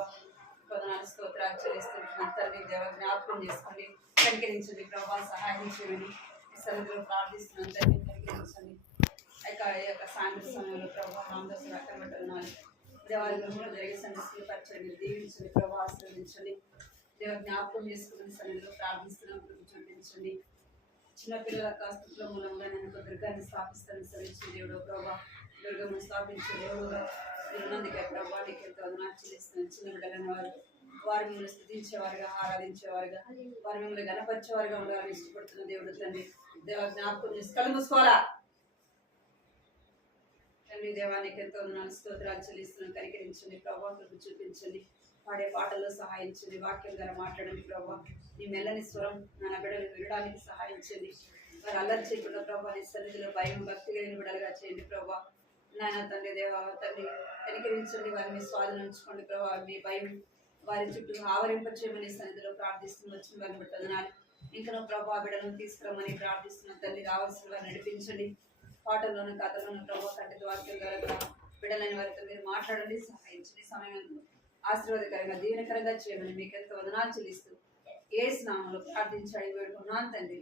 ప్రభా కొందనాలు స్తోత్రాలు చెల్లిస్తున్నాం తండ్రి. దేవ జ్ఞాపకం చేసుకోండి, కనికరించండి ప్రభా, సహాయం చేయమని సన్నిధిలో ప్రార్థిస్తున్నాం తండ్రి. కనికరించండి ఈ యొక్క సాయంత్రం సమయంలో ప్రభా రామదాసు అక్కడబెట్టున్నాను దేవాలయ గృహంలో జరిగే సమస్యలు పరిచయం మీరు దీవించండి ప్రభా, ఆశీర్వదించండి. దేవ జ్ఞాపకం చేసుకుని సన్నిధిలో ప్రార్థిస్తున్నాం, కృప చూపించండి. చిన్నపిల్లల స్థితిలో మూలంగా నేను దుర్గాన్ని స్థాపిస్తాను సరించిన దేవుడు ప్రభా, దుర్గమ్మను స్థాపించే దేవుడుగా ఉన్నందుకే ప్రభా నీకు ఎంతో వందనాలు చెల్లిస్తున్నాను. చిన్న బిడ్డలైన వారు మిమ్మల్ని స్థుతించేవారుగా, ఆరాధించేవారుగా, వారు మిమ్మల్ని గణపరిచేవారుగా ఉండాలని ఇష్టపడుతున్న దేవుడు తండ్రి. దేవ జ్ఞాపకం చేసి కళ్ళు మూసుకోవాలా తండ్రి. దేవానికి ఎంతో వందనాలు స్తోత్రాలు చెల్లిస్తున్నాను. కనికరించండి ప్రభా, కృప చూపించండి. పాడే పాటల్లో సహాయించండి, వాక్యం ద్వారా మాట్లాడండి ప్రభా. నీ మెల్లని స్వరం నా బిడ్డలు వినడానికి సహాయించండి. వారు అల్లరి చేయకుండా ప్రభా నీ సన్నిధిలో భయం భక్తి కలిగిన బిడ్డలుగా చేయండి ప్రభా. నాయన తండ్రి దేవ తండ్రి కనికరించండి, వారిని మీ స్వాధీనం ఉంచుకోండి ప్రభా. మీ భయం వారి చుట్టూ ఆవరింపచేయమని సన్నిధిలో ప్రార్థిస్తున్న వచ్చిన వారిని బట్టి వందనాలు. ఇంకా ప్రభా బిడ్డలను తీసుకురమ్మని ప్రార్థిస్తున్న తండ్రి. రావాల్సిన వారిని నడిపించండి. పాటల్లోనూ కథలోనూ ప్రభా కంటి వాక్యం ద్వారా బిడ్డలని వారితో మీరు మాట్లాడండి, సహాయించండి. సమయం ఆశీర్వాదకరంగా దీవెనకరంగా చేయమని మీకు ఎంతో వందనాలు చెల్లిస్తూ యేసు నామములో ప్రార్థించాడు వేడుకున్నాను తండ్రి.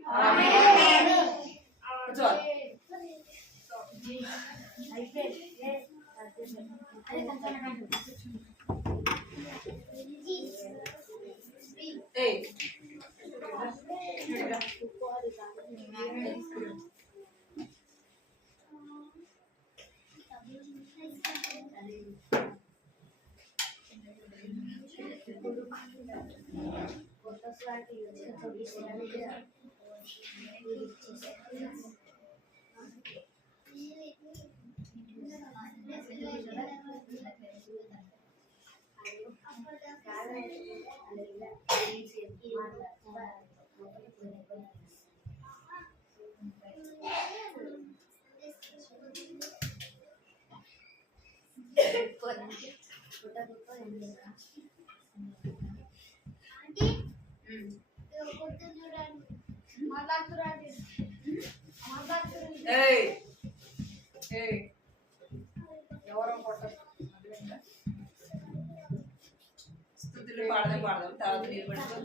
స్తుతులు పాడదాం తర్వాత నిలబడుతూ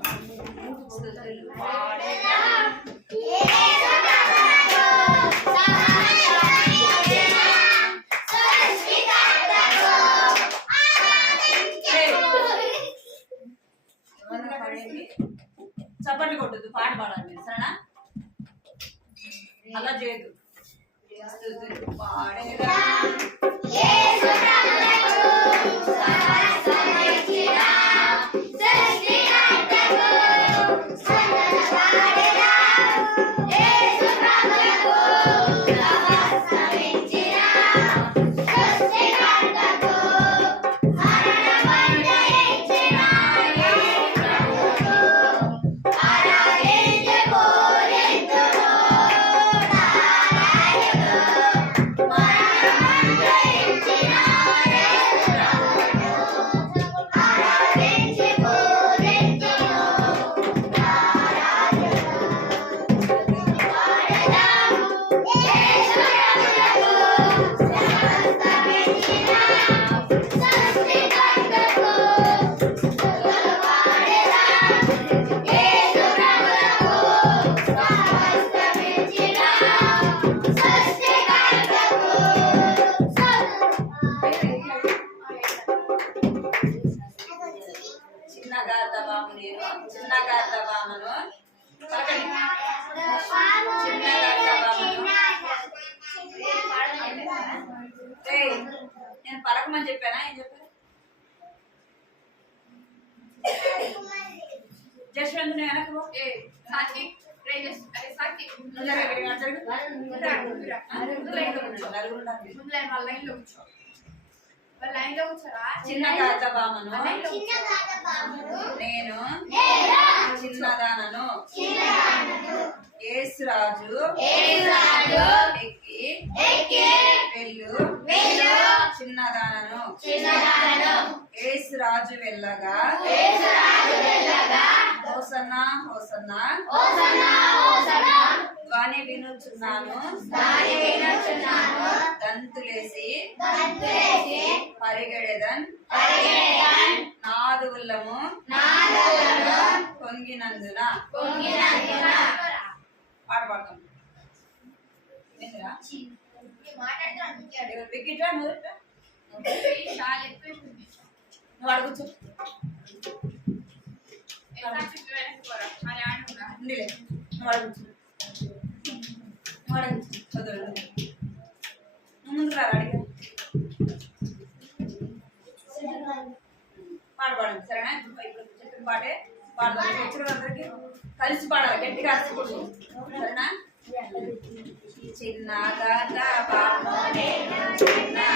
స్తుతులు పాడదాం చప్పట్లు కొట్టద్దు, పాట పాడాలి మీరు సరేనా? అలా చేయదు. పాడేదా నేను పలకమని చెప్పానా? ఏం చెప్పాను? జస్వంత్ వెనక్కు చిన్న గాతబామను నేను చిన్నదానను యేసురాజు ఎక్కి వెళ్ళు చిన్నదానను యేసురాజు వెళ్ళగా హోసన్నా హోసన్నా ధ్వని వినుచున్నాను దంతులేసి పరిగెడెదన్ నా ఉల్లము పొంగినందున పాట పాడతాం. వికెట్రా నువ్వు అడుగుచు ముందుకు రా అడిగా పాడపాడండి సరేనా? ఇప్పుడు చెప్పిన పాటే పాడదాం. వచ్చిన అందరికి కలిసి పాడాలి, గట్టిగా అరచకూడదు సరేనా? చిన్నగా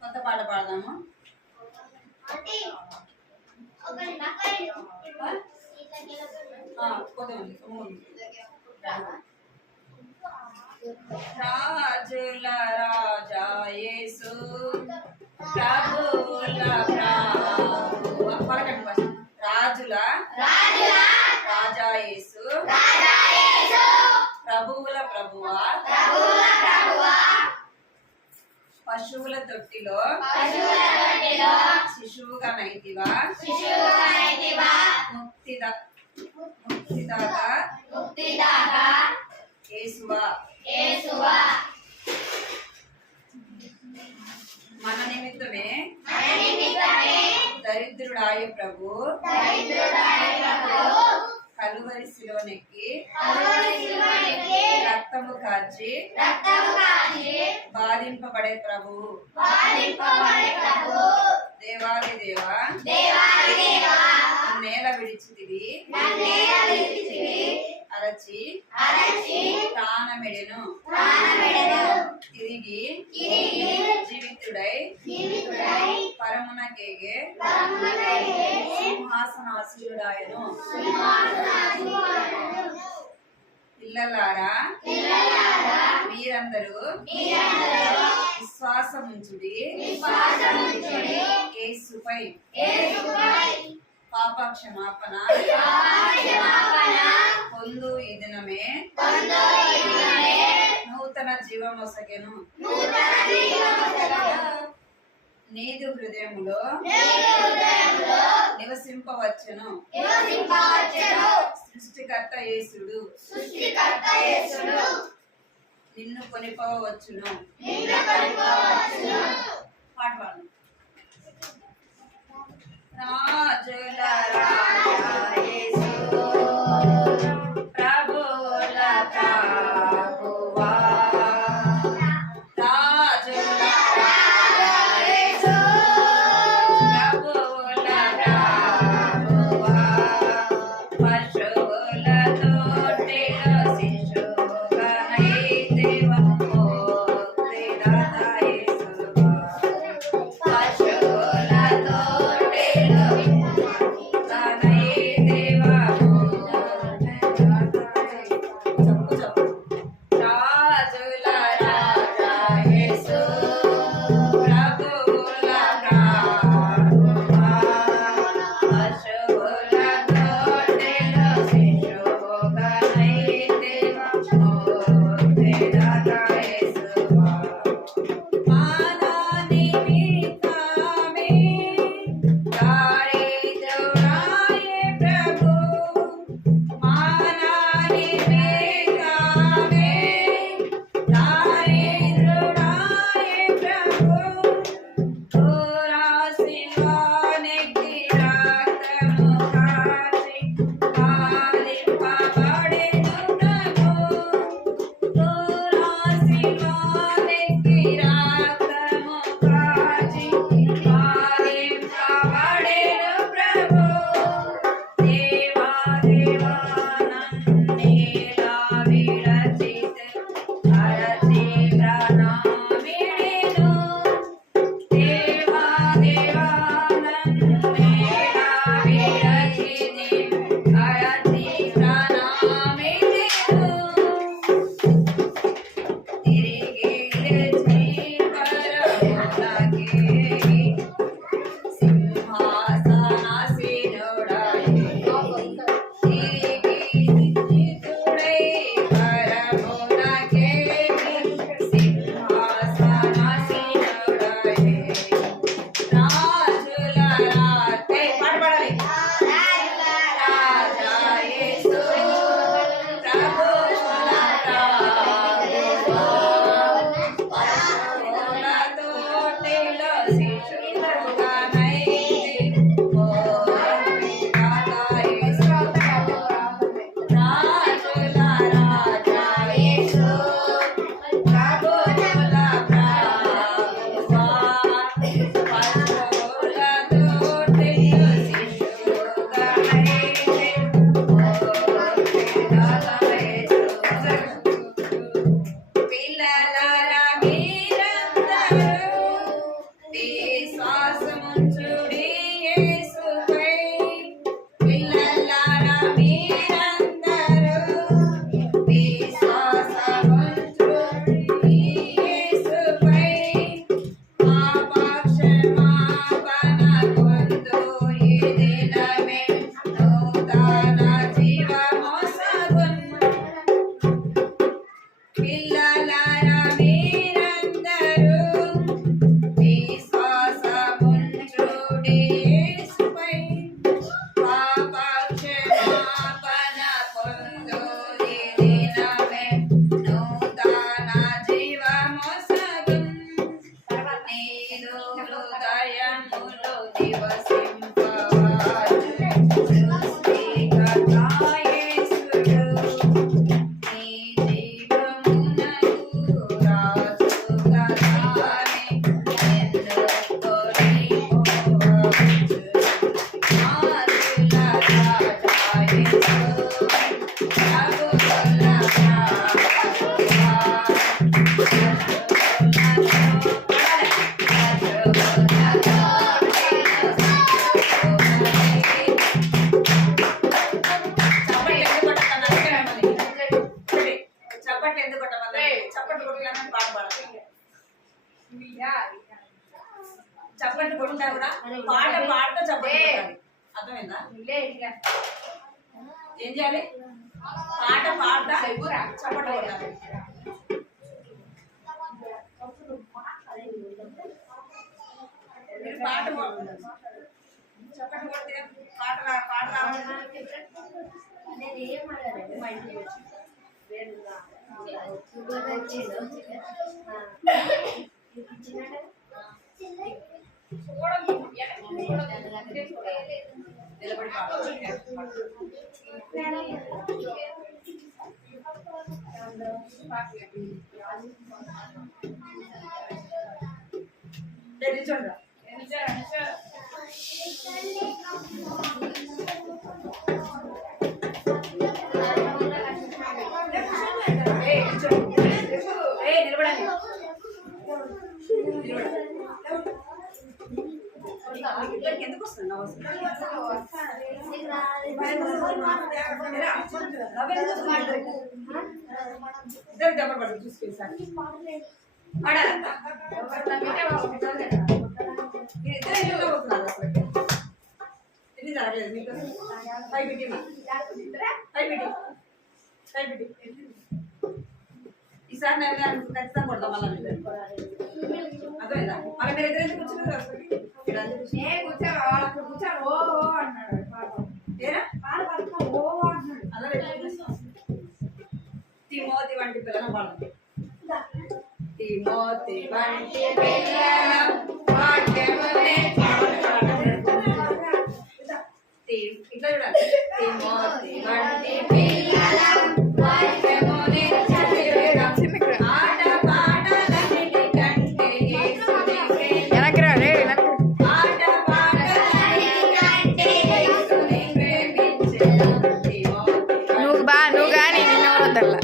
కొత్త పాట పాడదాము. రాజుల రాజా యేసు ప్రభుల ప్రభువా. రాజుల రాజా యేసు ప్రభువుల ప్రభువా. పశువుల తొట్టిలో శిశువుగా నైతివా. ముక్తిదాత యేసువా. మన నిమిత్తమే దరిద్రుడాయ ప్రభు కలువరి శిలువనెక్కి రక్తము కార్చి బాధింపబడే ప్రభువు. దేవాది దేవా నేల విడిచితివి అరచి ప్రాణమెడెను తిరిగి జీవితుడై పరమునకేగే సింహాసనాసీనుడాయను. పిల్లలారా మీరందరూ విశ్వాసముంచుడి యేసుపై పాప క్షమాపణ పొందు ఈ దినమే నూతన జీవమొసగెను. నీదు హృదయములో నివసింపవచ్చును. సృష్టికర్త యేసుడు నిన్ను కొనిపోవచ్చును. పాట పాడు. రాజుల రాజా యేసు ప్రభుల ప్రభువా. రాజుల రాజా యేసు ప్రభుల ప్రభువా. పశువుల తొట్టిలో శిశువుగా నైతివా. ముక్తిదాత యేసువా. పశువుల తొట్టిలో చప్పట్లు కొట్టినా కూడా పాట పాడుతూ చప్పట్లు కొట్టాలి. అర్థమైందా? ఏం చేయాలి? పాట పాడుతా చప్పట్లు కొట్టాలి. పాట చప్పట్లు కొడితే పాట రావాలి. నిలబడి ఎందుకు వస్తున్నావు? ఇద్దరు దెబ్బ పడదు చూసుకెళ్ళి ఇది జరగలేదు మీకు. ఈసారి నేను ఖచ్చితంగా కొడతాం. మళ్ళీ అర్థమైందా? మళ్ళీ మీరు ఎదురైతే కూర్చున్నారు. తిమోతి వంటి పిల్లల పాడండి. తిమోతి వంటి పిల్లలం వాక్యమునే ఇట్లా చూడాలి. తిమోతి వంటి పిల్లలం వాక్యమునే చదివేదాం. ఆట పాటలన్నిటి కంటే యేసుని ప్రేమించెదాం. ఆట పాటలన్నిటి కంటే యేసుని ప్రేమించెదాం. నువ్వు కానీ నిన్నవరొద్దల్లా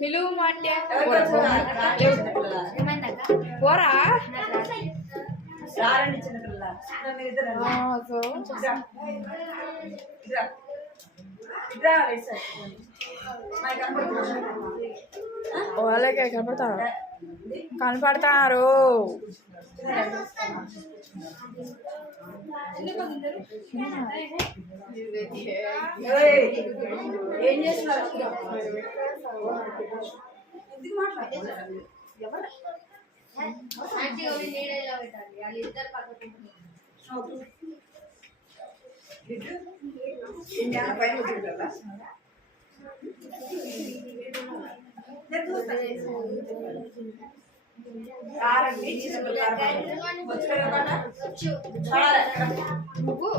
పిలువు అంటే పోరా రారండి చిన్నపిల్ల. వాళ్ళకే కనపడతారు కనపడతారు. ఏం చేస్తున్నారు? ఎందుకు మాట్లాడుతున్నారు? నువ్వు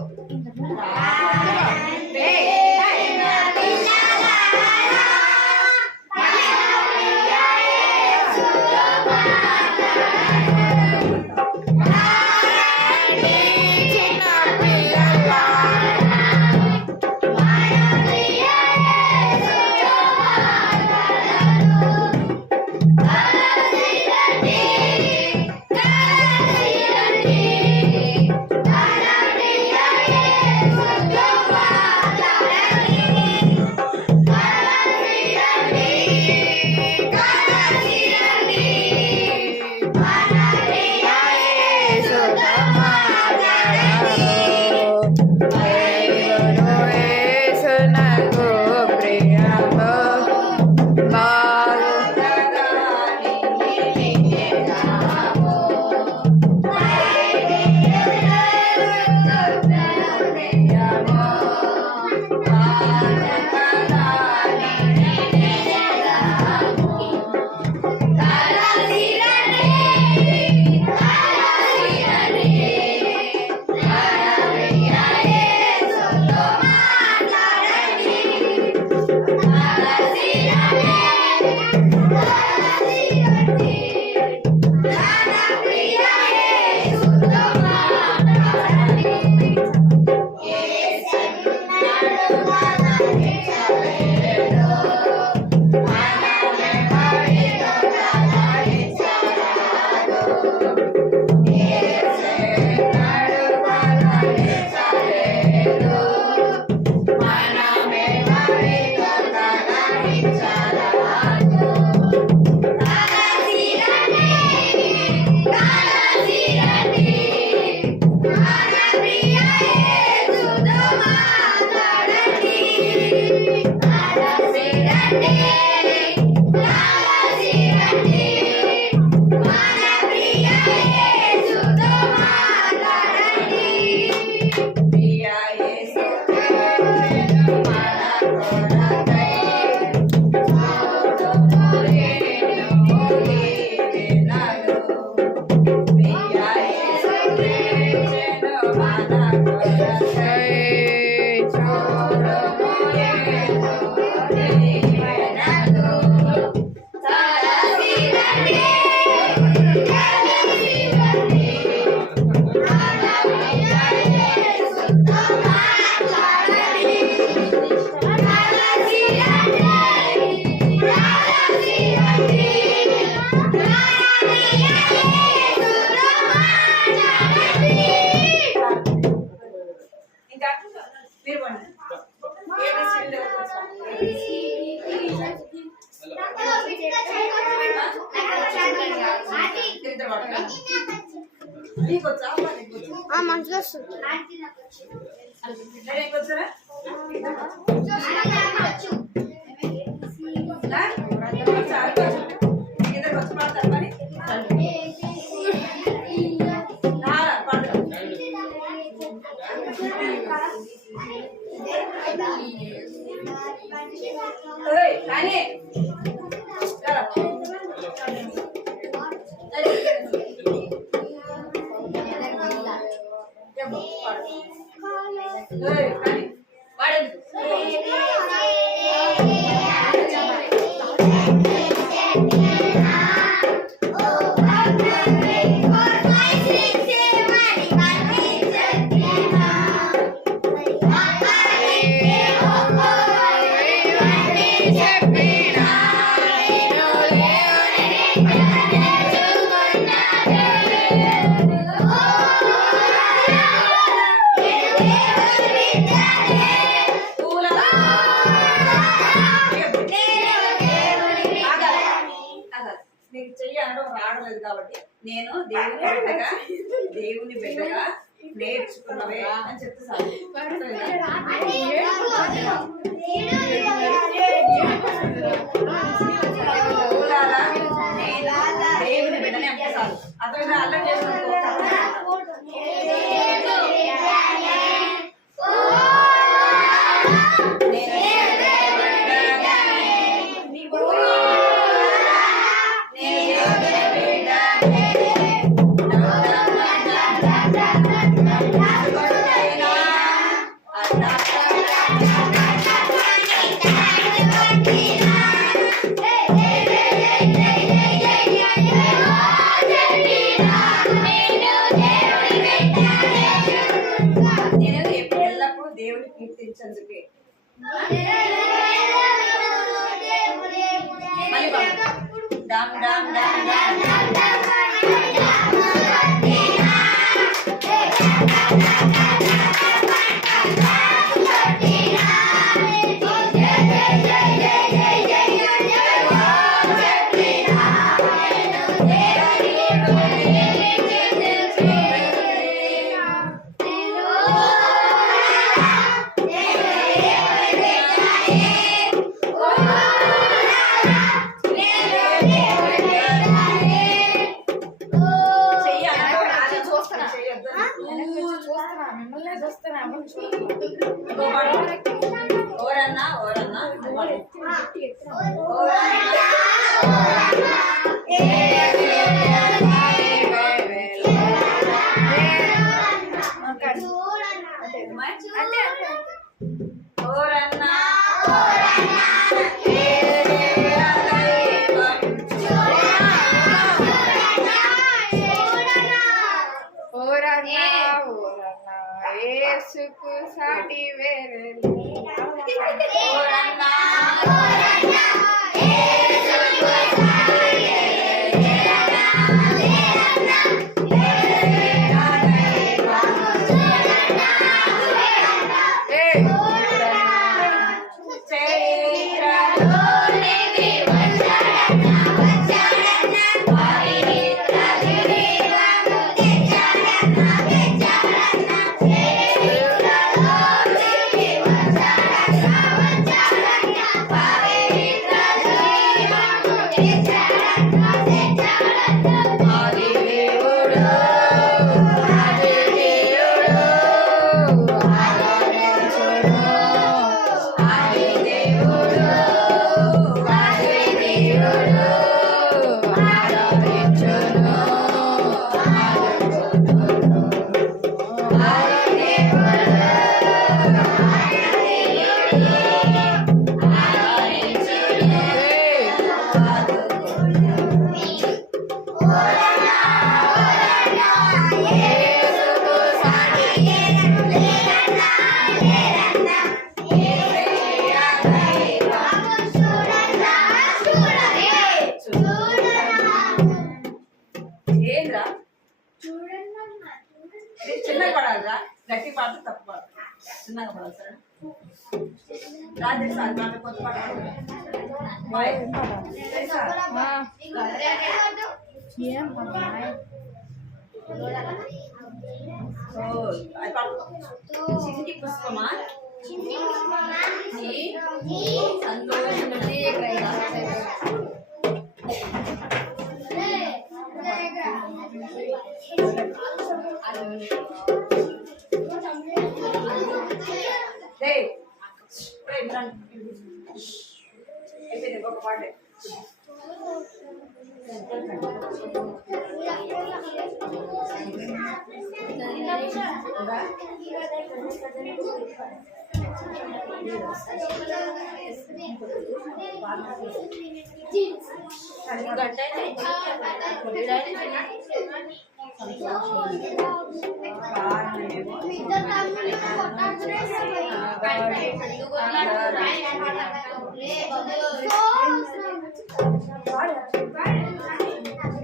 ఇంకా మీరు పండి మంచిగా వస్తుంది నీకు చెయ్యి అనడం రావట్లేదు కాబట్టి నేను దేవుని బిడ్డగా నేర్చుకున్నవే అని చెప్తే చాలు. దేవుని బిడ్డని అంటే చాలు. అతను అల్లరి చేసుకుంటూ దేవుని కీర్తించేందుకే డామ్ డామ్ డామ్ ఓరన్నా ఓరన్నా ఓరన్నా యేసుకు సాటి వేరే ఓరన్నా పాడలేరా? చిన్నగా పడాలిరా, గట్టి పాడితే తప్పు పాడతారు. చిన్నగా పడాలి సార్. రాత్రి సార్ పాట కొత్త పాట బాయ్ చిన్ని పుష్పమా నీ సంతోషం అయిపోయింది ఒక పాట.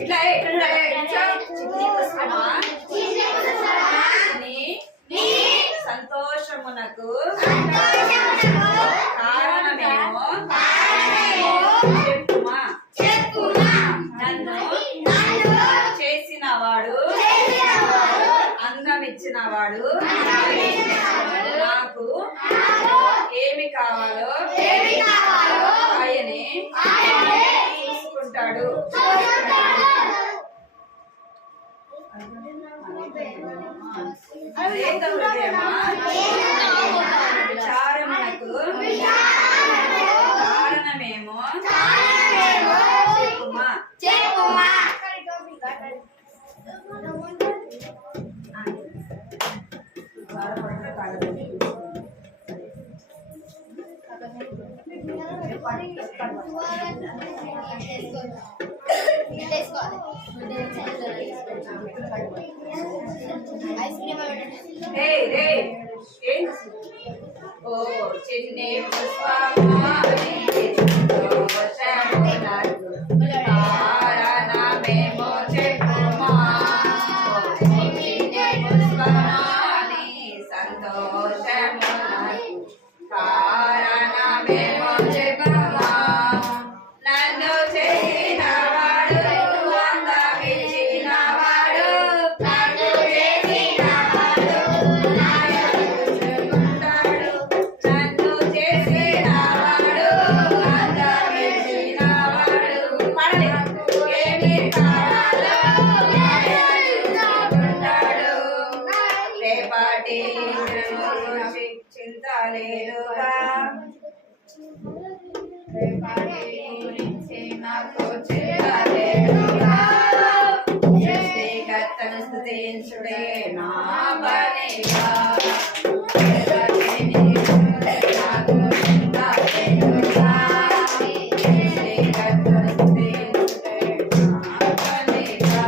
ఇట్లా సంతోషమునకు కారణమేమో చెప్పుమా. నన్ను చేసినవాడు అందమిచ్చినవాడు నాకు ఏమి కావాలో ఆయనే చూసుకుంటాడు. విచారమునకు కారణమేమో చెప్పుమా. ఓ చిన్ని పుష్పమా కారణమేమో చెప్పుమా. చిన్ని పుష్పమాని సంతోషమునకు కారణమేమో చెప్పుమా. నన్ను చేసినవాడు అందమిచ్చినవాడు నన్ను చేసినవాడు చూసుకుంటాడు. నన్ను చేసినవాడు అందమిచ్చినవాడు ఏమి కావాలో చూసుకుంటాడు. రేపటి గురించి చింత లేదుగా, రేపటి గురించి నాకు చింత లేదుగా. సృష్టికర్తను స్తుతించుడే నా పనిగా. నాకు చింత లేదుగా, సృష్టికర్తను స్తుతించుడే నా పనిగా.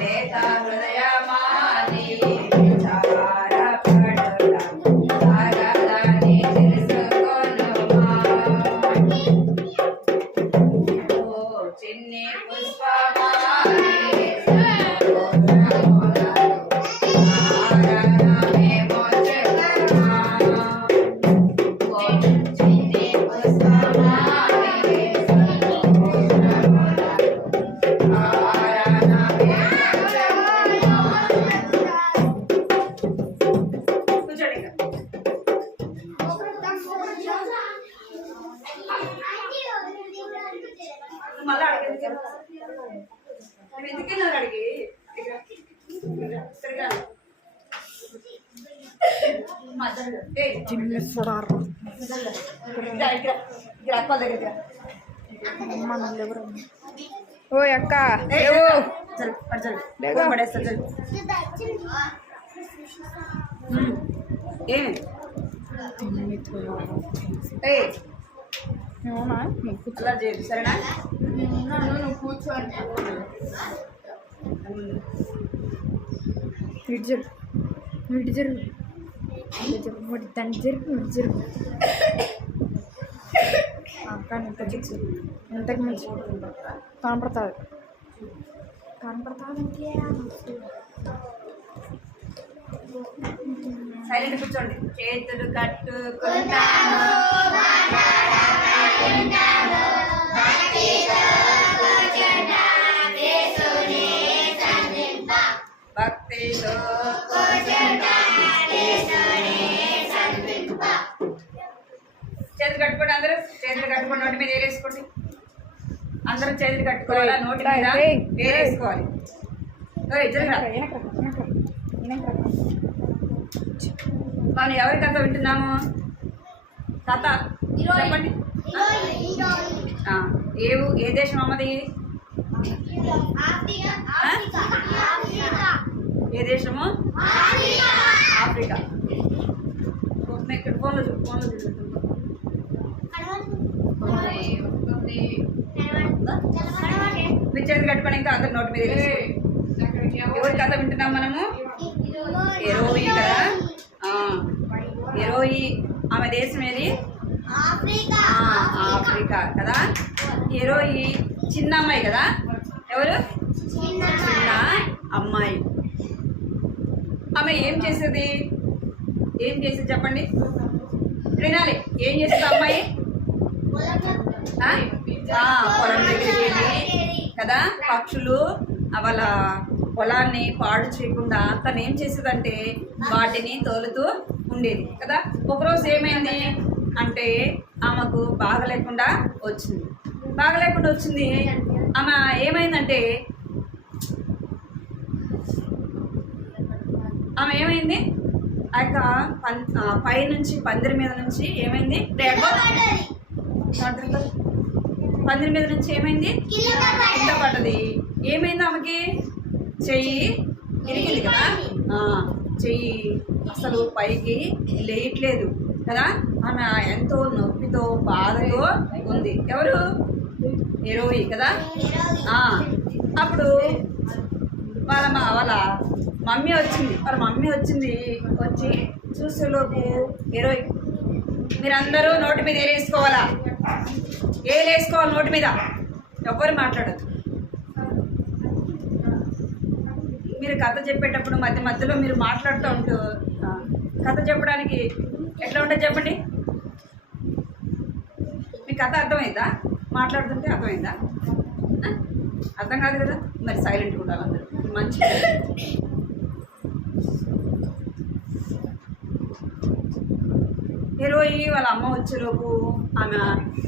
లేత హృదయమాని విచారపడుట సాగదని తెలుసుకొనుమా. ఓ చిన్ని పుష్పమాని కారణమేమో చెప్పుమా. ఓ చిన్ని పుష్పమాని మళ్ళీ అడిగి ఎందుకు వెళ్ళారు అడిగి ఓ అక్క అవునా నువ్వు కూర్చో. అలా చేయదు సరేనా? నువ్వు కూర్చోని ఇటు జరుగు, నువ్వు ఇటు జరుగు, దాన్ని జరుగు, ఇటు జరుగు. కానీ ఇంతకు మించి కనపడుతుంది సైలెంట్ కూర్చోండి. చేతులు కట్టుకుంటాను భక్తితో చేతులు కట్టుకోండి. అందరూ చేతులు కట్టుకోండి. నోటి మీద వేసుకోండి. అందరూ చేతులు కట్టుకోవాలా, నోటి మీద వేసుకోవాలి. మనం ఎవరి కథ వింటున్నాము? కథ చెప్పండి. ఏ దేశం అమ్మది? ఏ దేశము? ఆఫ్రికా. ఇక్కడ ఫోన్లో చూడుతుంది. మీరు చేతులు కట్టుకొని ఇంకా అందరు నోటి మీద ఎవరి కథ వింటున్నాం మనము? ఎరోయి కదా. ఎరోయి ఆమె దేశం ఏది? ఆఫ్రికా కదా. ఎరోయి చిన్న అమ్మాయి కదా. ఎవరు? చిన్న అమ్మాయి. ఆమె ఏం చేసేది? చెప్పండి, వినాలి. ఏం చేసేది అమ్మాయి? పొలం దగ్గరికి వెళ్ళి కదా, పక్షులు వాళ్ళ పొలాన్ని పాడు చేయకుండా తను ఏం చేసేదంటే వాటిని తోలుతూ ఉండేది కదా. ఒకరోజు ఏమైంది అంటే ఆమెకు బాగలేకుండా వచ్చింది. ఆమె ఏమైందంటే ఆ యొక్క పై నుంచి పందిరి మీద నుంచి ఏమైంది? పందిరి మీద నుంచి ఏమైంది? కింద పడ్డది. ఏమైంది ఆమెకి? చెయ్యి ఇరిగింది కదా. చెయ్యి అసలు పైకి లేయట్లేదు కదా. ఆమె ఎంతో నొప్పితో బాధతో ఉంది. ఎవరు? ఎరోయి కదా. అప్పుడు వాళ్ళ మమ్మీ వచ్చింది. వచ్చి చూసేలోపు ఎరోయి, మీరందరూ నోటి మీద ఏలేసుకోవాలా? ఏలేసుకోవాలి నోటి మీద. ఎవ్వరు మాట్లాడదు. మీరు కథ చెప్పేటప్పుడు మధ్యలో మీరు మాట్లాడుతూ ఉంటూ కథ చెప్పడానికి ఎట్లా ఉంటుంది చెప్పండి. మీ కథ అర్థమైందా? మాట్లాడుతుంటే అర్థమైందా? అర్థం కాదు కదా. మరి సైలెంట్గా ఉండాలి అందరూ. మంచి హీరోయి వాళ్ళ అమ్మ వచ్చేలోపు ఆమె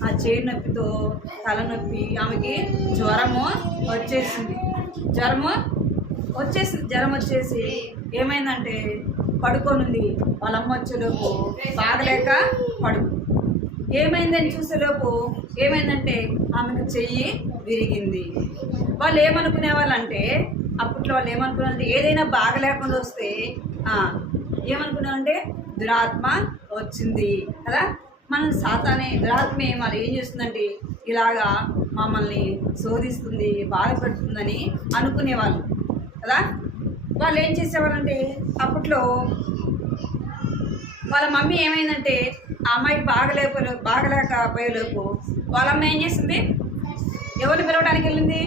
ఆ చేయి నొప్పితో తలనొప్పి ఆమెకి జ్వరం వచ్చేసి ఏమైందంటే పడుకోనుంది. వాళ్ళ అమ్మ వచ్చేలోపు బాగలేక ఏమైందని చూసేలోపు ఏమైందంటే ఆమెకు చెయ్యి విరిగింది. వాళ్ళు ఏమనుకునే వాళ్ళంటే అప్పట్లో వాళ్ళు ఏమనుకున్నారంటే ఏదైనా బాగలేకుండా వస్తే ఏమనుకున్నారంటే దురాత్మ వచ్చింది కదా. మనం సాతానే దురాత్మ మరి ఏం చేస్తుందంటే ఇలాగా మమ్మల్ని శోధిస్తుంది, బాధపడుతుందని అనుకునేవాళ్ళు కదా. వాళ్ళు ఏం చేసేవాళ్ళంటే అప్పట్లో వాళ్ళ మమ్మీ ఏమైందంటే ఆ అమ్మాయికి బాగలేకపోయేలోపు వాళ్ళ అమ్మ ఏం చేసింది? ఎవరిని పిలవడానికి వెళ్ళింది?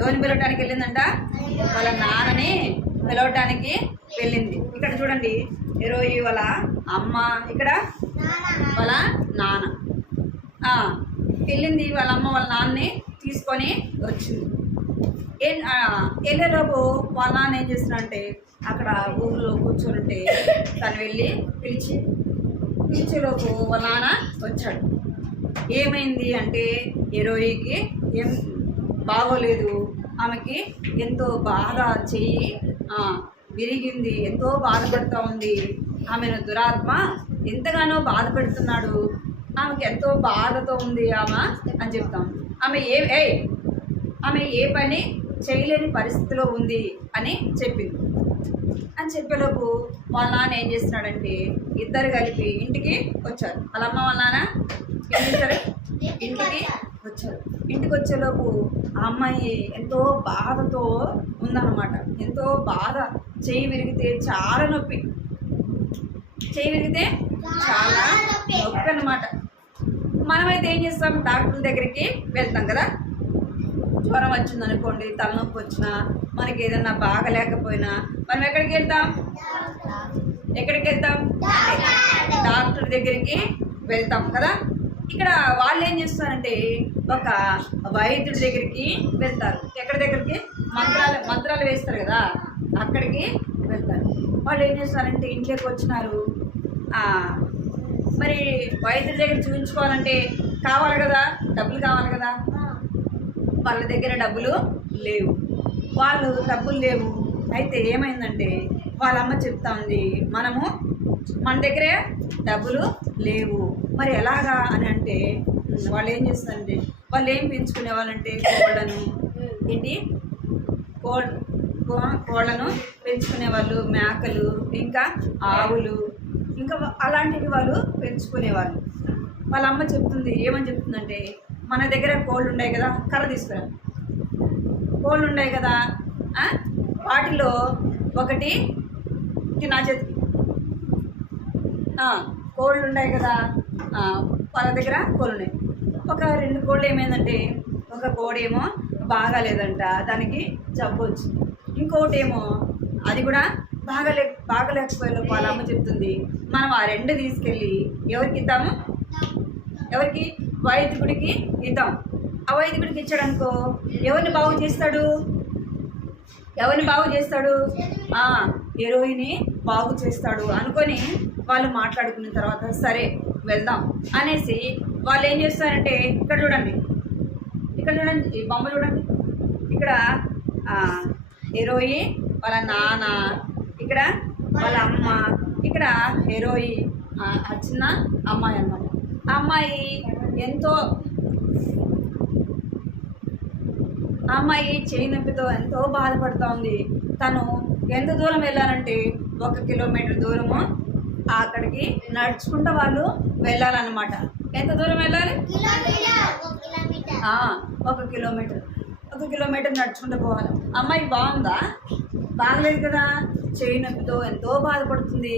ఎవరిని పిలవడానికి వెళ్ళిందంట? వాళ్ళ నాన్నని పిలవటానికి వెళ్ళింది. ఇక్కడ చూడండి, ఎరోయి వాళ్ళ అమ్మ, ఇక్కడ వాళ్ళ నాన్న వెళ్ళింది. వాళ్ళ అమ్మ వాళ్ళ నాన్నని తీసుకొని వచ్చింది. వెళ్ళేలోపు వాళ్ళ నాన్న ఏం చేస్తున్నాడంటే అక్కడ ఊళ్ళో కూర్చొని తను వెళ్ళి పిలిచేలోపు వాళ్ళ నాన్న వచ్చాడు. ఏమైంది అంటే ఎరోయికి ఏం బాగోలేదు. ఆమెకి ఎంతో బాగా చెయ్యి విరిగింది, ఎంతో బాధపడుతూ ఉంది. ఆమెను దురాత్మ ఎంతగానో బాధపెడుతున్నాడు. ఆమెకి ఎంతో బాధతో ఉంది ఆమె అని చెప్తాం. ఆమె ఏ పని చేయలేని పరిస్థితిలో ఉంది అని చెప్పింది. అని చెప్పేలోపు వాళ్ళ నాన్న ఏం చేస్తున్నాడంటే ఇద్దరు కలిపి ఇంటికి వచ్చారు. వాళ్ళ అమ్మ వాళ్ళ నాన్న ఏం చేశారు, ఇంటికి వచ్చారు. ఇంటికి వచ్చేలోపు ఆ అమ్మాయి ఎంతో బాధతో ఉందన్నమాట. ఎంతో బాధ, చెయ్యి విరిగితే చాలా నొప్పి, చెయ్యి విరిగితే చాలా నొప్పి అన్నమాట. మనమైతే ఏం చేస్తాం, డాక్టర్ దగ్గరికి వెళ్తాం కదా. జ్వరం వచ్చింది అనుకోండి, తలనొప్పి వచ్చినా, మనకి ఏదన్నా బాగలేకపోయినా మనం ఎక్కడికి వెళ్తాం, డాక్టర్ దగ్గరికి వెళ్తాం కదా. ఇక్కడ వాళ్ళు ఏం చేస్తారంటే ఒక వైద్యుడి దగ్గరికి వెళ్తారు. ఎక్కడి దగ్గరికి, మంత్రాలు వేస్తారు కదా, అక్కడికి వెళ్తారు. వాళ్ళు ఏం చేస్తారంటే ఇంట్లోకి వచ్చినారు, మరి వైద్యుడి దగ్గర చూపించుకోవాలంటే కావాలి కదా, డబ్బులు కావాలి కదా. వాళ్ళ దగ్గర డబ్బులు లేవు, డబ్బులు లేవు. అయితే ఏమైందంటే వాళ్ళ అమ్మ చెప్తా ఉంది, మన దగ్గరే డబ్బులు లేవు, మరి ఎలాగా అని అంటే వాళ్ళు ఏం చేస్తారంటే వాళ్ళు ఏం పెంచుకునే వాళ్ళంటే కోళ్ళను పెంచుకునే వాళ్ళు, మేకలు, ఇంకా ఆవులు, ఇంకా అలాంటివి వాళ్ళు పెంచుకునేవాళ్ళు. వాళ్ళ అమ్మ చెప్తుంది, ఏమని చెప్తుందంటే మన దగ్గర కోళ్ళు ఉన్నాయి కదా, కర్ర తీసుకురా, కోళ్ళు ఉన్నాయి కదా, వాటిలో ఒకటి నా చేతికి, కోళ్ళు ఉన్నాయి కదా, వాళ్ళ దగ్గర కోళ్ళు ఉన్నాయి. ఒక 2 కోళ్ళు ఏమైందంటే ఒక కోడేమో బాగాలేదంట, దానికి జబ్బు వచ్చింది. ఇంకోటి ఏమో అది కూడా బాగలేకపోయేలో వాళ్ళ అమ్మ చెప్తుంది, మనం ఆ 2 తీసుకెళ్ళి ఎవరికి ఇద్దాము, ఎవరికి, వైద్యుడికి ఇద్దాం. ఆ వైద్యుడికి ఇచ్చాడనుకో ఎవరిని బాగు చేస్తాడు, హీరోయిని బాగు చేస్తాడు అనుకొని వాళ్ళు మాట్లాడుకున్న తర్వాత సరే వెళ్దాం అనేసి వాళ్ళు ఏం చేస్తారంటే ఇక్కడ చూడండి, ఈ బొమ్మ చూడండి, ఇక్కడ హీరోయి వాళ్ళ నాన్న, ఇక్కడ వాళ్ళ అమ్మ, ఇక్కడ హీరోయి ఆ చిన్న అమ్మాయి అన్నమాట. ఆ అమ్మాయి చేయి నొప్పితో ఎంతో బాధపడుతూ ఉంది. తను ఎంత దూరం వెళ్ళాలంటే 1 కిలోమీటర్ దూరము అక్కడికి నడుచుకుంటూ వాళ్ళు వెళ్ళాలన్నమాట. ఎంత దూరం వెళ్ళాలి, 1 కిలోమీటర్, 1 కిలోమీటర్ నడుచుకుంటూ పోవాలి. అమ్మాయి బాగుందా, బాగలేదు కదా, చేయి నొప్పితో ఎంతో బాధపడుతుంది.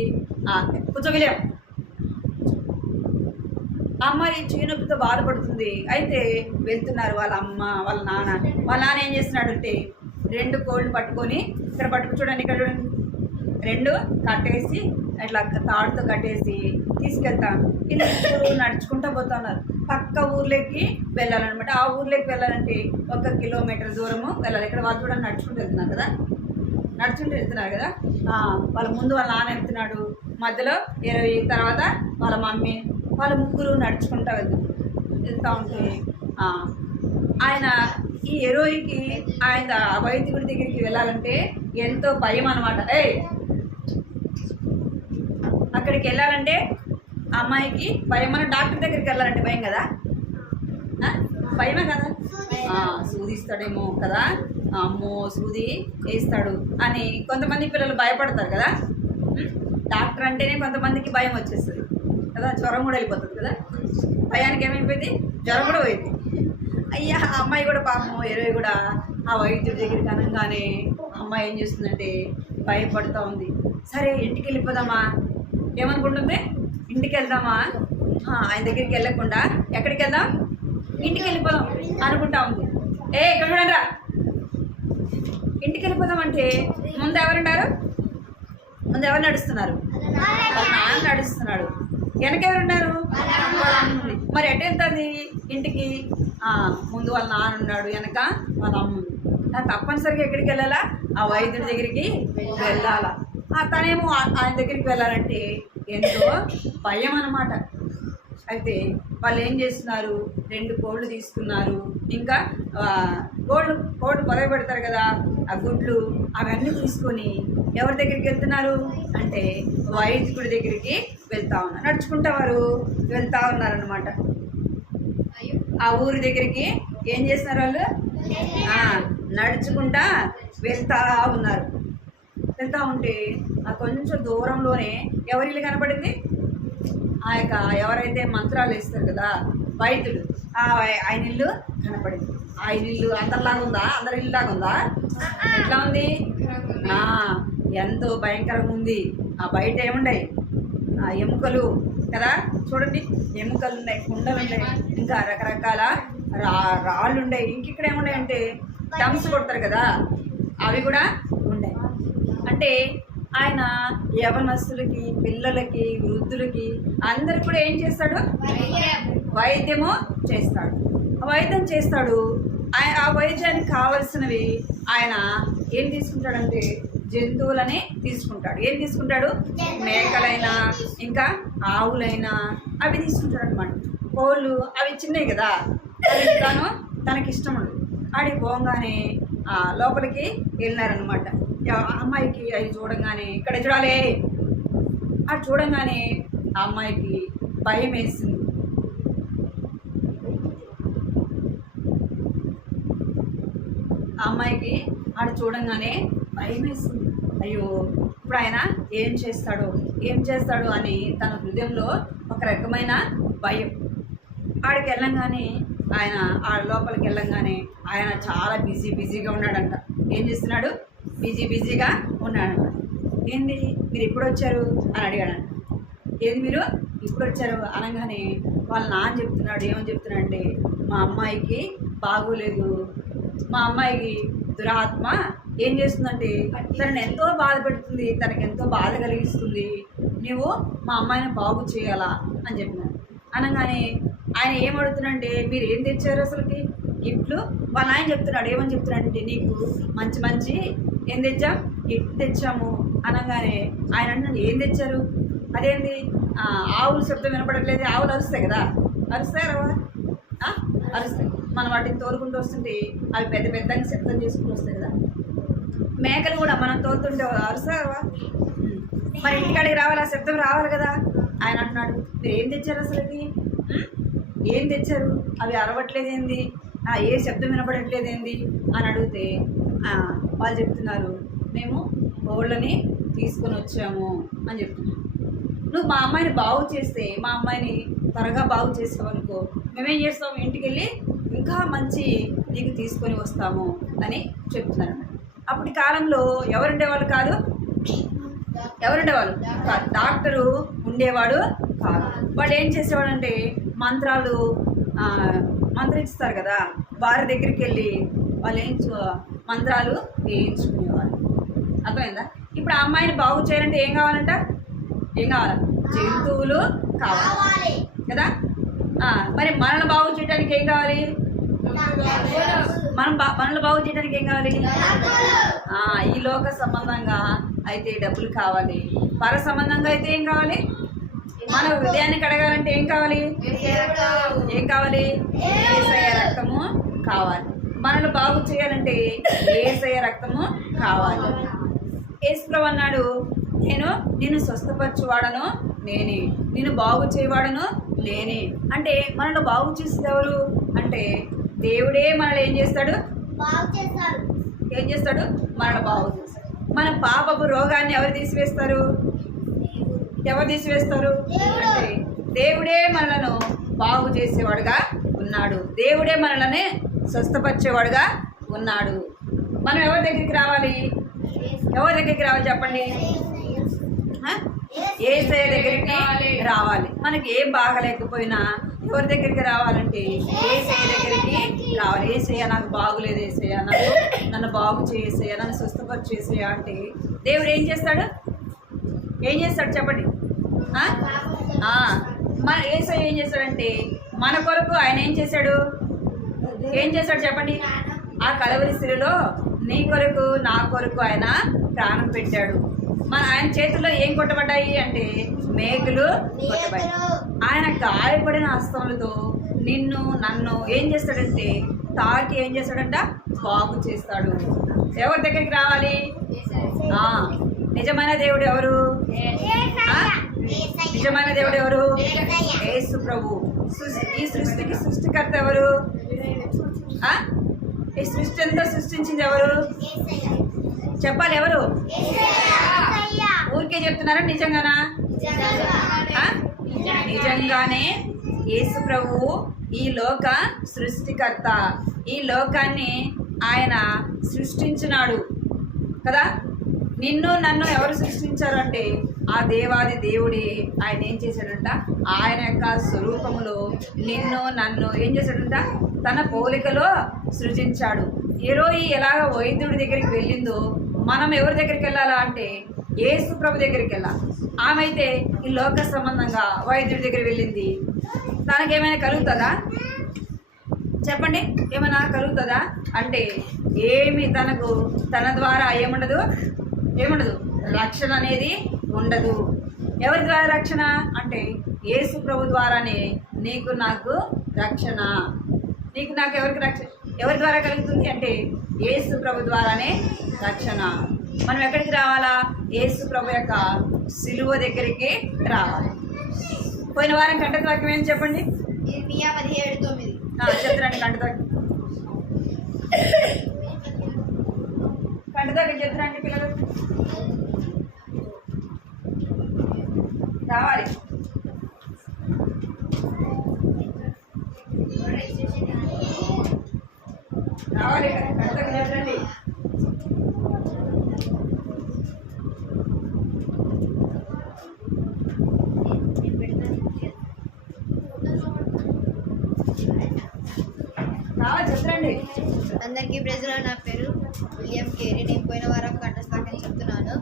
కూర్చోగలేం, అమ్మాయి చేయి నొప్పితో బాధపడుతుంది. అయితే వెళ్తున్నారు వాళ్ళ అమ్మ వాళ్ళ నాన్న ఏం చేస్తున్నాడంటే 2 కోళ్ళు పట్టుకొని ఇక్కడ చూడండి, ఇక్కడ చూడండి, 2 కట్టేసి అట్లా తాడుతో కట్టేసి తీసుకెళ్తాను. ఇలా నడుచుకుంటూ పోతున్నారు. పక్క ఊర్లోకి వెళ్ళాలన్నమాట. ఆ ఊర్లోకి వెళ్ళాలంటే 1 కిలోమీటర్ దూరము వెళ్ళాలి. ఇక్కడ వాళ్ళు కూడా నడుచుకుంటూ వెళ్తున్నారు కదా, వాళ్ళ ముందు వాళ్ళ నాన్న వెళ్తున్నాడు, మధ్యలో 20, తర్వాత వాళ్ళ మమ్మీ, వాళ్ళ ముగ్గురు నడుచుకుంటూ వెళ్తూ ఉంటే ఆయన ఈ హీరోయిన్కి ఆయన వైద్యుడి దగ్గరికి వెళ్ళాలంటే ఎంతో భయం అనమాట. అక్కడికి వెళ్ళాలంటే అమ్మాయికి భయం. మన డాక్టర్ దగ్గరికి వెళ్ళాలంటే భయం కదా, భయమే కదా, సూదిస్తాడేమో కదా, అమ్మో సూది వేస్తాడు అని కొంతమంది పిల్లలు భయపడతారు కదా. డాక్టర్ అంటేనే కొంతమందికి భయం వచ్చేస్తుంది కదా, జ్వరం కూడా వెళ్ళిపోతుంది కదా. భయానికి ఏమైపోయింది, జ్వరం కూడా పోయింది. అయ్యా అమ్మాయి కూడా పాపం హీరోయి కూడా ఆ వైద్యుడి దగ్గరికి అనగానే అమ్మాయి ఏం చేస్తుందంటే భయపడుతూ ఉంది. సరే ఇంటికి వెళ్ళిపోదామా, ఏమనుకుంటుంది, ఇంటికి వెళ్దామా, ఆయన దగ్గరికి వెళ్ళకుండా ఎక్కడికి వెళ్దాం, ఇంటికి వెళ్ళిపోదాం అనుకుంటా ఉంది. ఇక్కడ చూడండి రా, ఇంటికి వెళ్ళిపోదాం అంటే ముందు ఎవరు నడుస్తున్నారు, వాళ్ళ నాన్న నడుస్తున్నాడు, వెనకెవరున్నారు, మరి ఎటు వెళ్తుంది ఇంటికి, ముందు వాళ్ళ నాన్న ఉన్నాడు, వెనక వాళ్ళ అమ్మ ఉంది. తప్పనిసరిగా ఎక్కడికి వెళ్ళాలా, ఆ వైద్యుడి దగ్గరికి వెళ్ళాలా. తనేమో ఆయన దగ్గరికి వెళ్ళాలంటే ఎంతో భయం అన్నమాట. అయితే వాళ్ళు ఏం చేస్తున్నారు, 2 కోళ్ళు తీసుకున్నారు, ఇంకా కోళ్ళు పొదగ పెడతారు కదా, ఆ గుడ్లు అవన్నీ తీసుకొని ఎవరి దగ్గరికి వెళ్తున్నారు అంటే వైద్యుడి దగ్గరికి నడుచుకుంటా వారు వెళ్తా ఉన్నారనమాట. ఆ ఊరి దగ్గరికి ఏం చేస్తున్నారు, వాళ్ళు నడుచుకుంటా వెళ్తా ఉన్నారు. వెళ్తా ఉంటే ఆ కొంచెం దూరంలోనే ఎవరి ఇల్లు కనపడింది? ఆ యొక్క ఎవరైతే మంత్రాలు వేస్తారు కదా వైద్యుడు, ఆయన ఇల్లు కనపడింది. ఆయన ఇల్లు అందరిలాగా ఉందా? అందరి ఇల్లులాగా ఉందా? ఎట్లా ఉంది? ఎంతో భయంకరంగా ఉంది. ఆ బయట ఏముండయి? ఎముకలు కదా, చూడండి, ఎముకలు ఉన్నాయి, కుండలు ఉన్నాయి, ఇంకా రకరకాల రాళ్ళు ఉన్నాయి. ఇంకిక్కడ ఏమున్నాయి అంటే టమ్స్ కొడతారు కదా, అవి కూడా ఉన్నాయి. అంటే ఆయన యవనస్తులకి, పిల్లలకి, వృద్ధులకి అందరికి కూడా ఏం చేస్తాడు? వైద్యము చేస్తాడు. వైద్యం చేస్తాడు. ఆ వైద్యానికి కావలసినవి ఆయన ఏం తీసుకుంటాడంటే జంతువులని తీసుకుంటాడు. ఏం తీసుకుంటాడు? మేకలైనా ఇంకా ఆవులైనా అవి తీసుకుంటాడు అనమాట. కోళ్ళు అవి చిన్నవి కదా, అవి తనకి ఇష్టం ఉండదు. ఆడికి పోగానే లోపలికి వెళ్ళినారనమాట. అమ్మాయికి అవి చూడంగానే, ఇక్కడ చూడాలి, అది చూడంగానే ఆ అమ్మాయికి భయం వేసింది. ఆ అమ్మాయికి ఆడు చూడంగానే భయం వేసింది. అయ్యో, ఇప్పుడు ఆయన ఏం చేస్తాడు అని తన హృదయంలో ఒక రకమైన భయం. ఆడికి వెళ్ళంగానే ఆయన ఆ లోపలికి వెళ్ళంగానే ఆయన చాలా బిజీగా ఉన్నాడంట. ఏం చేస్తున్నాడు? బిజీగా ఉన్నాడంట. ఏంది మీరు ఎప్పుడు వచ్చారు అని అడిగాడంట. ఏంది మీరు ఇప్పుడు వచ్చారు అనగానే వాళ్ళ నాన్న చెప్తున్నాడు. ఏమని చెప్తున్నాడు అంటే, మా అమ్మాయికి బాగోలేదు, మా అమ్మాయికి దురాత్మ ఏం చేస్తుందంటే తనని ఎంతో బాధ పెడుతుంది, తనకి ఎంతో బాధ కలిగిస్తుంది, నువ్వు మా అమ్మాయిని బాగు చేయాలా అని చెప్పినాడు. అనగానే ఆయన ఏం అడుగుతున్నాడంటే, మీరు ఏం తెచ్చారు అసలుకి గిఫ్ట్లు? వాళ్ళ ఆయన చెప్తున్నాడు. ఏమని చెప్తున్నాడంటే, నీకు మంచి ఏం తెచ్చాం? గిఫ్ట్ తెచ్చాము అనగానే ఆయన అంటే, ఏం తెచ్చారు? అదేంది? ఆవులు శబ్దం వినపడట్లేదు. ఆవులు అరుస్తాయి కదా, అరుస్తాయా? అరుస్తాయి. మనం వాటిని తోలుకుంటూ వస్తుంటే అవి పెద్దగా శబ్దం చేసుకుంటూ వస్తాయి కదా. మేకలు కూడా మనం తోలుతుంటే అరుస్తాయా? మరి ఇంటికాడికి రావాలి, ఆ శబ్దం రావాలి కదా. ఆయన అంటున్నాడు, మీరు ఏం తెచ్చారు అసలుకి? ఏం తెచ్చారు? అవి అరవట్లేదేంది? ఏ శబ్దం వినపడట్లేదేంది అని అడిగితే వాళ్ళు చెప్తున్నారు, మేము కోళ్ళని తీసుకొని వచ్చాము అని చెప్తున్నారు. నువ్వు మా అమ్మాయిని బాగు చేస్తే, మా అమ్మాయిని త్వరగా బాగు చేసావనుకో, మేమేం చేస్తాము? ఇంటికి వెళ్ళి ఇంకా మంచి నీకు తీసుకొని వస్తాము అని చెప్తున్నారు. అప్పటి కాలంలో ఎవరుండేవాళ్ళు కాదు? డాక్టరు ఉండేవాడు కాదు. వాడు ఏం చేసేవాడు అంటే మంత్రాలు మంత్రిస్తారు కదా, వారి దగ్గరికి వెళ్ళి వాళ్ళు మంత్రాలు వేయించుకునేవాళ్ళు. అర్థమైందా? ఇప్పుడు ఆ అమ్మాయిని బాగు చేయాలంటే ఏం కావాలంట? జంతువులు కావాలి కదా. మరి మనల్ని బాగు చేయడానికి ఏం కావాలి? మనల్ని బాగు చేయడానికి ఏం కావాలి? ఈ లోక సంబంధంగా అయితే డబ్బులు కావాలి, పర సంబంధంగా అయితే ఏం కావాలి? మన హృదయాన్ని కడగాలంటే ఏం కావాలి? యేసయ్య రక్తము కావాలి. మనల్ని బాగు చేయాలంటే యేసయ్య రక్తము కావాలి. యేసుప్రభు అన్నాడు, నేను స్వస్థపరచువాడను నేనే, నేను బాగు చేయవాడను నేనే. అంటే మనల్ని బాగు చేసేది ఎవరు అంటే దేవుడే. మనల్ని ఏం చేస్తాడు? మనల్ని బాగు చేస్తాడు. మన పాపపు రోగాన్ని ఎవరు తీసివేస్తారు? అంటే దేవుడే మనలను బాగు చేసేవాడుగా ఉన్నాడు. దేవుడే మనల్ని స్వస్థపరిచేవాడుగా ఉన్నాడు. మనం ఎవరి దగ్గరికి రావాలి? చెప్పండి. యేసయ్య దగ్గరికి రావాలి. మనకి ఏం బాగలేకపోయినా ఎవరి దగ్గరికి రావాలంటే యేసయ్య దగ్గరికి రావాలి. యేసయ్య నాకు బాగులేదు, యేసయ్య నన్ను బాగు చేసేయ, నన్ను స్వస్థపరిచేసేయ అంటే దేవుడు ఏం చేస్తాడు చెప్పండి. మన యేసయ్య ఏం చేస్తాడంటే మన కొరకు ఆయన ఏం చేశాడు చెప్పండి. ఆ కలవరి శిలువలో నీ కొరకు నా కొరకు ఆయన ప్రాణం పెట్టాడు. ఆయన చేతుల్లో ఏం కొట్టబడ్డాయి అంటే మేకులు కొట్టబడ్డాయి. ఆయన గాయపడిన హస్తములతో నన్ను ఏం చేస్తాడంటే తాకి ఏం చేస్తాడంట? బాగు చేస్తాడు. ఎవరి దగ్గరికి రావాలి? నిజమైన దేవుడు ఎవరు? యేసు ప్రభు. ఈ సృష్టికి సృష్టికర్త ఎవరు? ఈ సృష్టి అంతా సృష్టించింది ఎవరు? చెప్పాలి ఎవరు? ఊరికే చెప్తున్నారా నిజంగానా? నిజంగానే యేసు ప్రభువు ఈ లోక సృష్టికర్త. ఈ లోకాన్ని ఆయన సృష్టించినాడు కదా. నిన్ను నన్ను ఎవరు సృష్టించారు అంటే ఆ దేవాది దేవుడే. ఆయన ఏం చేశాడంట? ఆయన యొక్క స్వరూపములో నిన్ను నన్ను ఏం చేశాడంట? తన పోలికలో సృజించాడు. ఈరోజు ఎలాగ వైద్యుడి దగ్గరికి వెళ్ళిందో మనం ఎవరి దగ్గరికి వెళ్ళాలా అంటే యేసు ప్రభు దగ్గరికి వెళ్ళాలి. ఆమె అయితే ఈ లోక సంబంధంగా వైద్యుడి దగ్గర వెళ్ళింది. తనకేమైనా కలుగుతుందా? చెప్పండి, ఏమైనా కలుగుతుందా అంటే ఏమి తనకు తన ద్వారా ఏముండదు రక్షణ అనేది ఉండదు. ఎవరి ద్వారా రక్షణ అంటే యేసు ప్రభు ద్వారానే నీకు నాకు రక్షణ. నీకు నాకు ఎవరి ద్వారా కలుగుతుంది అంటే యేసు ప్రభు ద్వారానే రక్షణ. మనం ఎక్కడికి రావాలా? యేసు ప్రభు యొక్క సిలువ దగ్గరికి రావాలి. పోయిన వారం కంటక వాక్యం ఏం చెప్పండి? ఇర్మియా 17:9. చెప్తారండి. కంటదాకా చెప్తారండి. పిల్లలు రావాలి. కంటదాకా చెప్తారండి. చెప్తారండి. అందరికీ ప్రైజ్లో. నా పేరు విలియం కేరీ. నేను పోయిన వారం కంఠస్థాకం చెప్తున్నాను.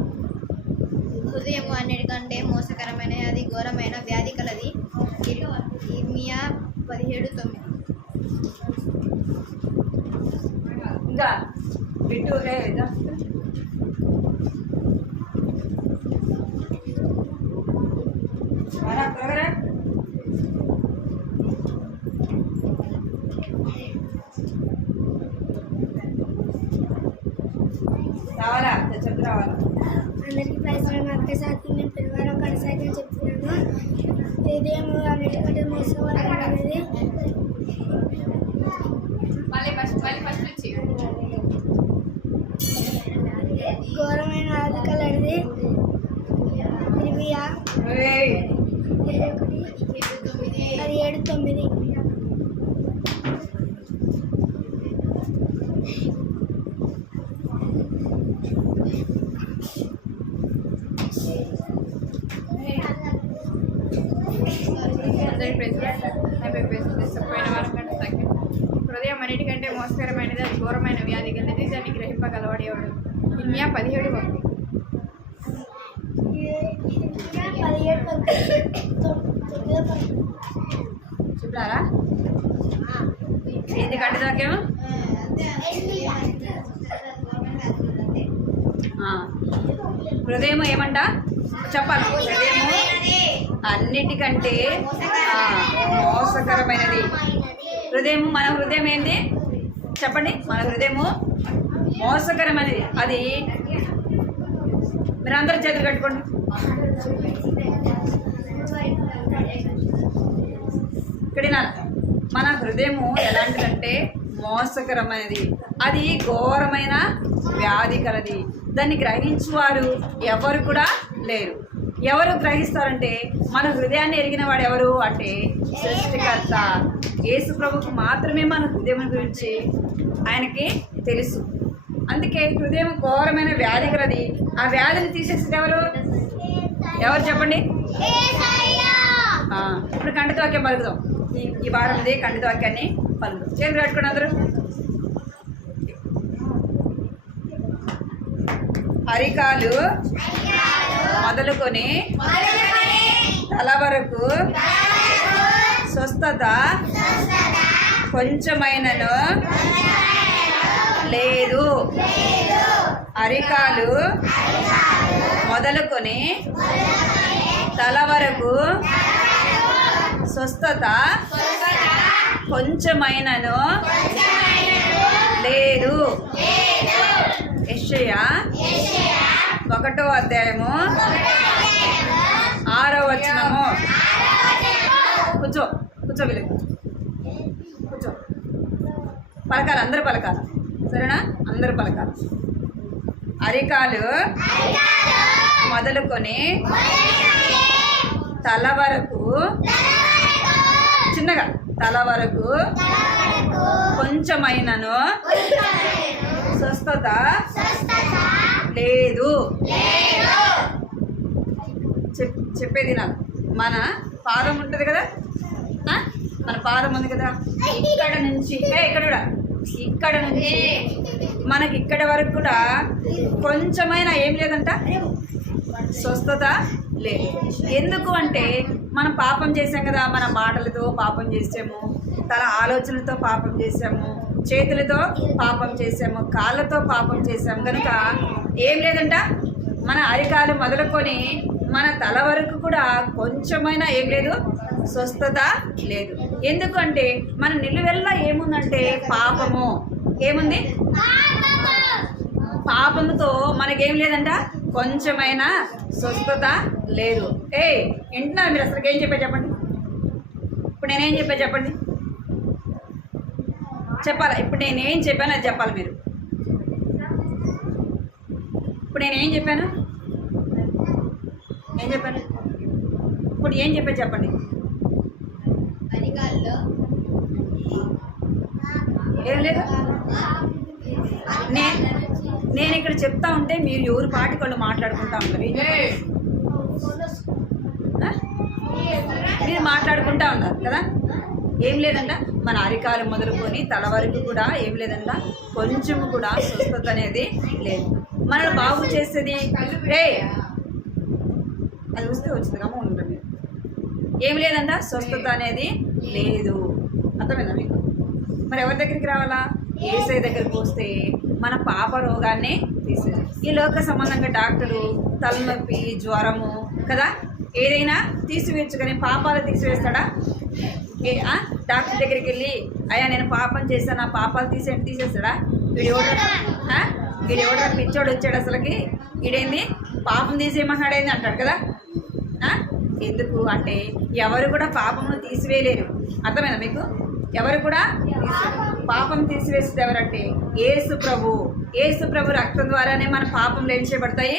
హృదయం అన్నిటికంటే మోసకరమైన అది ఘోరమైన వ్యాధి కలది. ఇర్మియా 17:9. ఇంకా బిట్టు రావాలా? చెప్పు రావాలా? అందరికీ ప్రైజ్లో. నా అక్క సాతి. నేను పిల్లవారం కనసాగని చెప్తున్నాను. హృదయం అన్నిటికంటే మోసకరమైనది ఘోరమైన వ్యాధి కలది. ఇర్మియా 17:9. హృదయం అన్నిటికంటే మోసకరమైనది అది ఘోరమైన వ్యాధి కలిగి దాన్ని గ్రహింపగలవాడేవాడు. ఇర్మియా 17:9. చూడారా? ఏంది కంటదాకేమో? హృదయం ఏమంట చెప్పాలి? హృదయము అన్నిటికంటే మోసకరమైనది. హృదయము, మన హృదయం ఏంటి చెప్పండి? మన హృదయము మోసకరమైనది. అది మీరు అందరూ చేతులు కట్టుకోండి. ఇక్కడ మన హృదయము ఎలాంటిదంటే మోసకరమైనది. అది ఘోరమైన వ్యాధి కలది. దాన్ని గ్రహించువారు ఎవరు కూడా లేరు. ఎవరు గ్రహిస్తారంటే మన హృదయాన్ని ఎరిగిన వాడు ఎవరు అంటే సృష్టికర్త యేసు ప్రభుకు మాత్రమే మన హృదయం గురించి ఆయనకి తెలుసు. అందుకే హృదయం ఘోరమైన వ్యాధి కలది. ఆ వ్యాధిని తీసేసేది ఎవరు చెప్పండి? ఇప్పుడు కంటిత వాక్యం పలుకుదాం. ఈ వారంది కంటిత వాక్యాన్ని పలుకుదాం. చేతులు కట్టుకోండి అందరూ. అరికాలు మొదలుకొని తల వరకు స్వస్థత కొంచెమైనను లేదు. అరికాలు మొదలుకొని తల వరకు స్వస్థత కొంచెమైనను లేదు. యెషయా 1వ అధ్యాయము 6వ వచనము. కూర్చో వీళ్ళు కూర్చో. పలకాలి, అందరూ పలకాలి. సరేనా? అందరూ పలకాలి. అరికాలు మొదలుకొని తల వరకు, చిన్నగా తల వరకు కొంచెమైనను స్వస్థత లేదు. చెప్పేది నాకు, మన పాదం ఉంటుంది కదా, మన పాదం ఉంది కదా, ఇక్కడ నుంచి ఇక్కడ నుంచి మనకి ఇక్కడ వరకు కూడా కొంచెమైనా ఏం లేదంట, స్వస్థత లేదు. ఎందుకు అంటే మనం పాపం చేసాం కదా, మన మాటలతో పాపం చేసాము, తన ఆలోచనలతో పాపం చేసాము, చేతులతో పాపం చేసాము, కాళ్ళతో పాపం చేసాము కనుక ఏం లేదంట, మన అరికాలు మొదలుకొని మన తల వరకు కూడా కొంచెమైనా ఏం లేదు, స్వస్థత లేదు. ఎందుకంటే మన నిలువెల్లా ఏముందంటే పాపము. ఏముంది? పాపముతో మనకేం లేదంట, కొంచెమైనా స్వస్థత లేదు. వింటున్నారు మీరు? అసలు ఏం చెప్పా చెప్పండి. ఇప్పుడు నేనేం చెప్పా చెప్పండి, చెప్పాలా? ఇప్పుడు నేనేం చెప్పాను అది చెప్పాలి మీరు. ఇప్పుడు నేనేం చెప్పాను, ఏం చెప్పాను? ఇప్పుడు ఏం చెప్పా చెప్పండి. అరికాల్లో ఏం లేదు. నేను ఇక్కడ చెప్తా ఉంటే మీరు ఎవరు పాటికి వాళ్ళు మాట్లాడుకుంటా ఉంటారు, మీరు మాట్లాడుకుంటా ఉన్నారు కదా. ఏం లేదంట, మన అరికాలు మొదలుకొని తల వరకు కూడా ఏం లేదంట, కొంచెం కూడా స్వస్థత అనేది లేదు. మనల్ని బాగు చేసేది అది వస్తే వచ్చింది కమ్మ ఉంటుంది. ఏం లేదంట, స్వస్థత అనేది లేదు. అర్థమైందా మీకు? మరి ఎవరి దగ్గరికి రావాలా? యేసయ్య దగ్గరికి వస్తే మన పాప రోగాన్ని తీసేది. ఈ లోక సంబంధంగా డాక్టరు తలనొప్పి, జ్వరము కదా ఏదైనా తీసివేయచ్చు, కానీ పాపాలు తీసివేస్తాడా? డాక్టర్ దగ్గరికి వెళ్ళి అయ్యా నేను పాపం చేశాను, నా పాపాలు తీసేస్తాడా? వీడు ఎవడో పిచ్చోడు వచ్చాడు, అసలుకి వీడేంది పాపం తీసేయమన్నాడు ఏంది అంటాడు కదా. ఎందుకు అంటే ఎవరు కూడా పాపమును తీసివేయలేరు. అర్థమైందా మీకు? ఎవరు కూడా పాపం తీసివేసేది ఎవరంటే యేసు ప్రభు రక్తం ద్వారానే మన పాపములు ఏం చేయబడతాయి,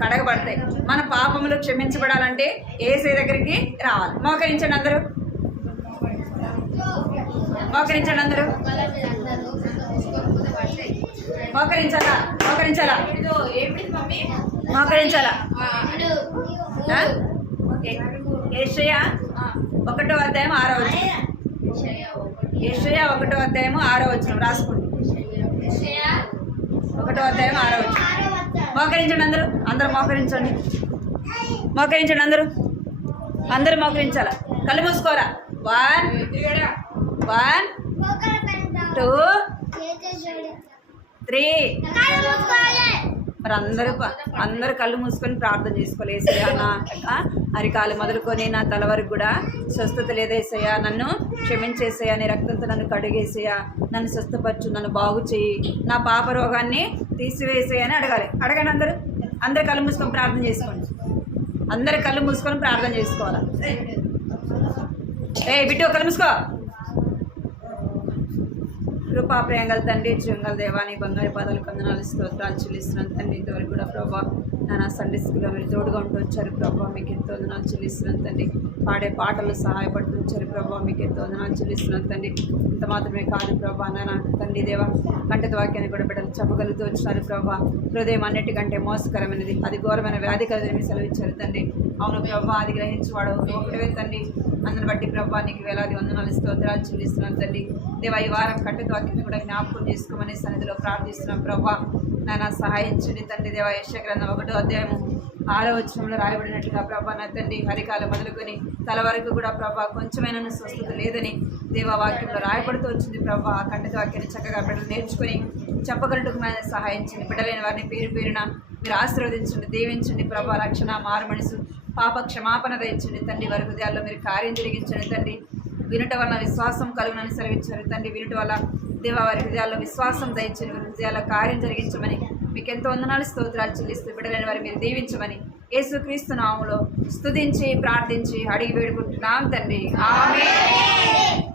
కడగబడతాయి. మన పాపములు క్షమించబడాలంటే యేసయ్య దగ్గరికి రావాలి. మోకరించండి అందరూ, మోకరించండి అందరూ, మోకరించాలా మోకరించాలా మోకరించాలా. యెషయా 1వ అధ్యాయం 6వ వచనం, యెషయా 1వ అధ్యాయం 6వ వచనం రాసుకోండి. 1వ అధ్యాయం 6వ వచనం. మోకరించండి అందరూ, అందరూ మోకరించండి, మోకరించండి అందరూ, అందరూ మోకరించాలా. కళ్ళు మూసుకోరా. 1 2 3. మరి అందరూ కళ్ళు మూసుకొని ప్రార్థన చేసుకోవాలి. యేసయ్యా నా అరికాలు మొదలుకొని నా తల వరకు కూడా స్వస్థత లేదేసయ్యా, నన్ను క్షమించేసయ్యా, నీ రక్తంతో నన్ను కడిగేసయ్యా, నన్ను స్వస్థపరచు, నన్ను బాగు చేయి, నా పాప రోగాన్ని తీసివేసేయా అని అడగాలి. అడగండి అందరు కళ్ళు మూసుకొని ప్రార్థన చేసుకోండి. అందరు కళ్ళు మూసుకొని ప్రార్థన చేసుకోవాలా. బిడ్డ కళ్ళు మూసుకో. కృపా ప్రేంగల తండ్రి, జంగల్ దేవాని బంగారు పాదాలు కొందనాలు స్తోత్రాలు చెల్లిస్తున్నాను తండ్రి. ఇంతవరకు కూడా ప్రభా నా సండే స్కూల్లో మీరు తోడుగా ఉంటూ వచ్చారు ప్రభా, మీకు ఎంతో వందనాలు చెల్లిస్తున్నాను తండ్రి. పాడే పాటలు సహాయపడుతూ వచ్చారు ప్రభా, మీకు ఎంతో వందనాలు చెల్లిస్తున్నాను తండ్రి. ఇంత మాత్రమే కాదు ప్రభా, నా తండ్రి దేవ కంటత వాక్యాన్ని కూడా బిడ్డలు చెప్పగలుగుతూ వచ్చినారు ప్రభా. హృదయం అన్నిటికంటే మోసకరమైనది, అది ఘోరమైన వ్యాధి కలని మీరు సెలవిచ్చారు తండ్రి. అవును ప్రభా, అది గ్రహించేవాడు ఒకటివే తండ్రి. అందుని బట్టి ప్రభా నీకు వేలాది వందనాలు స్తోత్రాలు చెల్లిస్తున్నాను తండ్రి. దేవా ఈ వారం కంటత వాక్యాన్ని కూడా జ్ఞాపకం చేసుకోమని సన్నిధిలో ప్రార్థిస్తున్నాం ప్రభా. నాన్న సహాయించండి తండ్రి. దేవా యెషయా గ్రంథం 1వ అధ్యాయం 6వ వచనంలో రాయబడినట్టుగా ప్రభా నా తండ్రి హరికాలు మొదలుకొని తల వరకు కూడా ప్రభా కొంచెమైనా స్వస్థత లేదని దేవా వాక్యంలో రాయబడుతూ వచ్చింది ప్రభా. ఆ కంటత వాక్యాన్ని చక్కగా బిడ్డలు నేర్చుకొని చెప్పగలటకు సహాయించండి. బిడ్డలైన వారిని పేరు పేరున మీరు ఆశీర్వదించండి, దీవించండి ప్రభా. రక్షణ, మారు మనసు, పాప క్షమాపణ దయచండి తండ్రి. వారి హృదయాల్లో మీరు కార్యం జరిగించండి తండ్రి. వినుట వల్ల విశ్వాసం కలుగునని సెలవించారు తండ్రి. వినుట వల్ల దేవా వారి హృదయాల్లో విశ్వాసం దయచండి, వారి హృదయాల్లో కార్యం జరిగించమని మీకు ఎంతో వందనాలు స్తోత్రాలు చెల్లిస్తూ బిడ్డలైన వారి మీరు దీవించమని యేసుక్రీస్తు నామములో స్తుతించి ప్రార్థించి అడిగి వేడుకుంటున్నాం తండ్రి. ఆమేన్.